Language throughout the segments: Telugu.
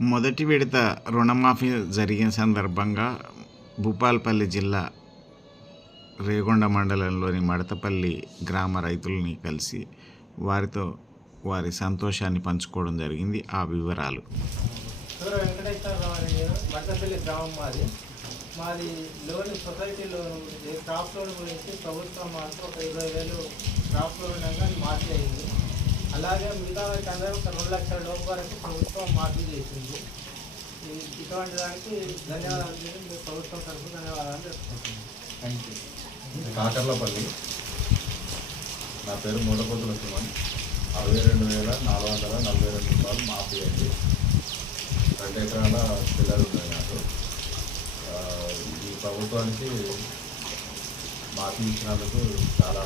మొదటి విడత రుణమాఫీ జరిగిన సందర్భంగా భూపాల్పల్లి జిల్లా రేగొండ మండలంలోని మడతపల్లి గ్రామ రైతులని కలిసి వారితో వారి సంతోషాన్ని పంచుకోవడం జరిగింది. ఆ వివరాలు. సూర్య గ్రామం మాది. మాది లోన్ సొసైటీ లోన్ ఈ క్రాప్ లోన్ గురించి ప్రభుత్వం మాకు ఒక ఇరవై వేలు క్రాప్ లోన్ అనగా మార్చి అయింది. అలాగే మిగతా వారికి అందరూ ఒక రెండు లక్షల లోపు వరకు ప్రభుత్వం మాఫీ చేసింది. ఇటువంటి దానికి ధన్యవాదాలు చేసి మీ ప్రభుత్వం తరఫు ధన్యవాదాలు చెప్పుకుంటున్నాను థ్యాంక్ యూ కాకర్లపల్లి. నా పేరు మూడపోతుల సుమన్. అరవై రెండు వేల నాలుగు వందల నలభై రెండు రూపాయలు మాఫీ అయింది. రెండు ఎకరాల పిల్లలు ఉన్నాయి నాకు. ఈ ప్రభుత్వానికి మాఫీ ఇచ్చినందుకు చాలా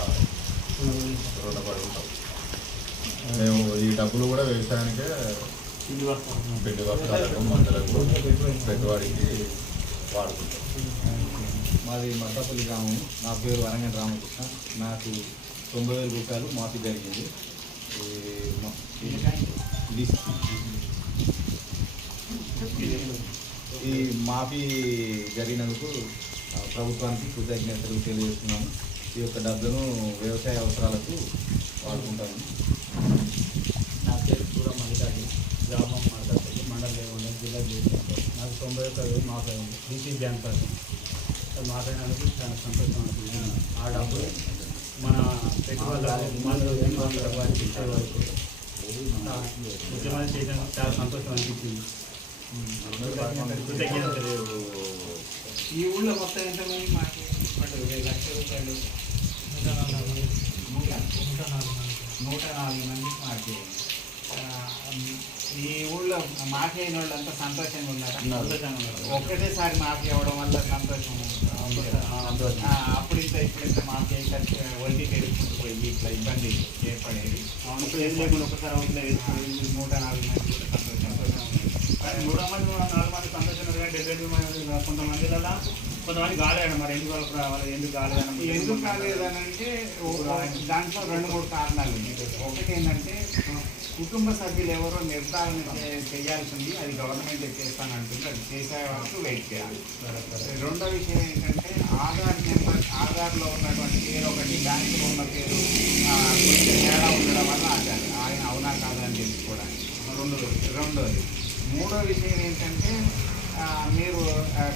రుణపడి ఉంటాం. మేము ఈ డబ్బులు కూడా వ్యవసాయానికే పిండి వస్త్రాలకు మందులకు పెట్టుబడికి వాడుకుంటాం మాది మద్దపల్లి గ్రామం నా పేరు వరంగల్ రామకృష్ణ. నాకు తొంభై వేల రూపాయలు మాఫీ జరిగింది. ఈ ఈ మాఫీ జరిగినందుకు ప్రభుత్వానికి కృతజ్ఞతలు తెలియజేస్తున్నాను ఈ యొక్క డబ్బును వ్యవసాయ అవసరాలకు వాడుకుంటాను మల్లికార్జున గ్రామం మడతపల్లి మండల లేకుండా జిల్లా చేసినప్పుడు నాకు తొంభై ఒక్క వేలు మాఫీ అయింది బీసీ బ్యాంక్ కోసం మాఫైనందుకు చాలా సంతోషం అనిపించింది ఆ డబ్బు మన పెట్టుబడులకు మందులు ఎన్నికల వారికి ఇచ్చే వరకు ముఖ్యమంత్రి చేయడానికి చాలా సంతోషం అనిపించింది. కృతజ్ఞతలు ఈ ఊళ్ళో మొత్తం ఎంతమంది మాకు పడ్డది వెయ్యి లక్షల రూపాయలు? నూట నూట నాలుగు మంది మాకు. ఈ ఊళ్ళో మాఫీ అయిన వాళ్ళు అంతా సంతోషంగా ఉన్నారా. ఒక్కటేసారి మాఫీ అవ్వడం వల్ల సంతోషం అప్పుడు ఇంత ఇప్పుడు ఇంత మాఫీ అయితే వడ్డీ పెరుగుకుంటూ పోయి ఇట్లా ఇబ్బంది ఏర్పడేది. ఇప్పుడు ఏం లేకుండా ఒకసారి అవుతుంది నూట నాలుగు మంది సంతోషం. సంతోషం కానీ మూడో మంది నాలుగు మంది సంతోషంగా ఉన్నారు. డెబ్బై మంది కొంతమందిలలో కొంతమంది కాలేడు మరి ఎందుకు రావాలి? ఎందుకు కాలేదని ఎందుకు కాలేదని అంటే దాంట్లో రెండు మూడు కారణాలు ఉన్నాయి. ఒకటి ఏంటంటే కుటుంబ సభ్యులు ఎవరో నిర్ధారణ చేయాల్సింది అది గవర్నమెంట్ చేస్తానంటుంది అది చేసే వరకు వెయిట్ చేయాలి. రెండో విషయం ఏంటంటే ఆధార్ నెంబర్ ఆధార్లో ఉన్నటువంటి పేరు ఒకటి బ్యాంకులో ఉన్న పేరు కొంచెం తేడా ఉండడం వల్ల ఆధార్ ఆయన అవునా కాదా అని తెలుసుకోవడానికి. రెండోది రెండోది. మూడో విషయం ఏంటంటే మీరు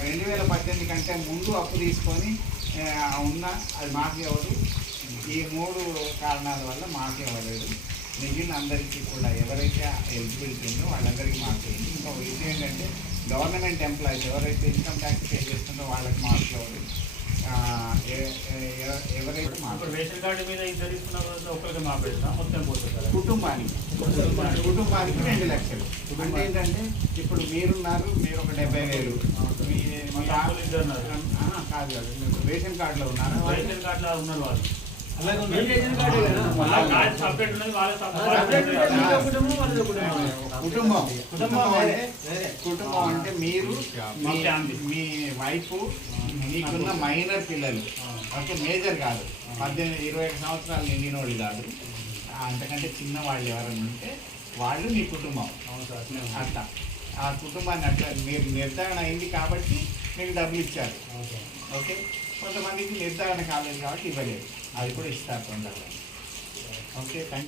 రెండు వేల పద్దెనిమిది కంటే ముందు అప్పు తీసుకొని ఉన్న అది మాఫీ అవ్వదు. ఈ మూడు కారణాల వల్ల మాఫీ అవ్వలేదు. మిగిలిన అందరికీ కూడా ఎవరైతే ఎలిజిబిలిటీ ఉందో వాళ్ళందరికీ అయింది ఇంకో విషయం ఏంటంటే గవర్నమెంట్ ఎంప్లాయీస్ ఎవరైతే ఇన్కమ్ ట్యాక్స్ పే చేస్తుందో వాళ్ళకి మాఫీ అవ్వదు ఎవరైతే ఇప్పుడు కుటుంబానికి. కుటుంబానికి. రెండు లక్షలు. అంటే ఏంటంటే ఇప్పుడు మీరున్నారు మీరు ఒక డెబ్బై వేలు. మీ కాదు కాదు రేషన్ కార్డులో ఉన్నారా? రేషన్ కార్డులో ఉన్నారు వాళ్ళు. కుటుంబం కుటుంబం అంటే కుటుంబం అంటే మీరు మీ- మీ వైఫ్ మీకున్న మైనర్ పిల్లలు అంటే మేజర్ కాదు పద్దెనిమిది ఇరవై ఐదు సంవత్సరాలు నిండిన వాళ్ళు కాదు అంతకంటే చిన్న వాళ్ళు ఎవరైనా ఉంటే వాళ్ళు మీ కుటుంబం అట్లా ఆ కుటుంబాన్ని అట్లా మీరు నిర్ధారణ అయింది కాబట్టి మీకు డబ్బులు ఇచ్చారు ఓకే కొంతమందికి నిర్ధారణ కాలేదు కాబట్టి ఇవ్వలేదు అది కూడా ఇస్తారు తొందరగా ఓకే థ్యాంక్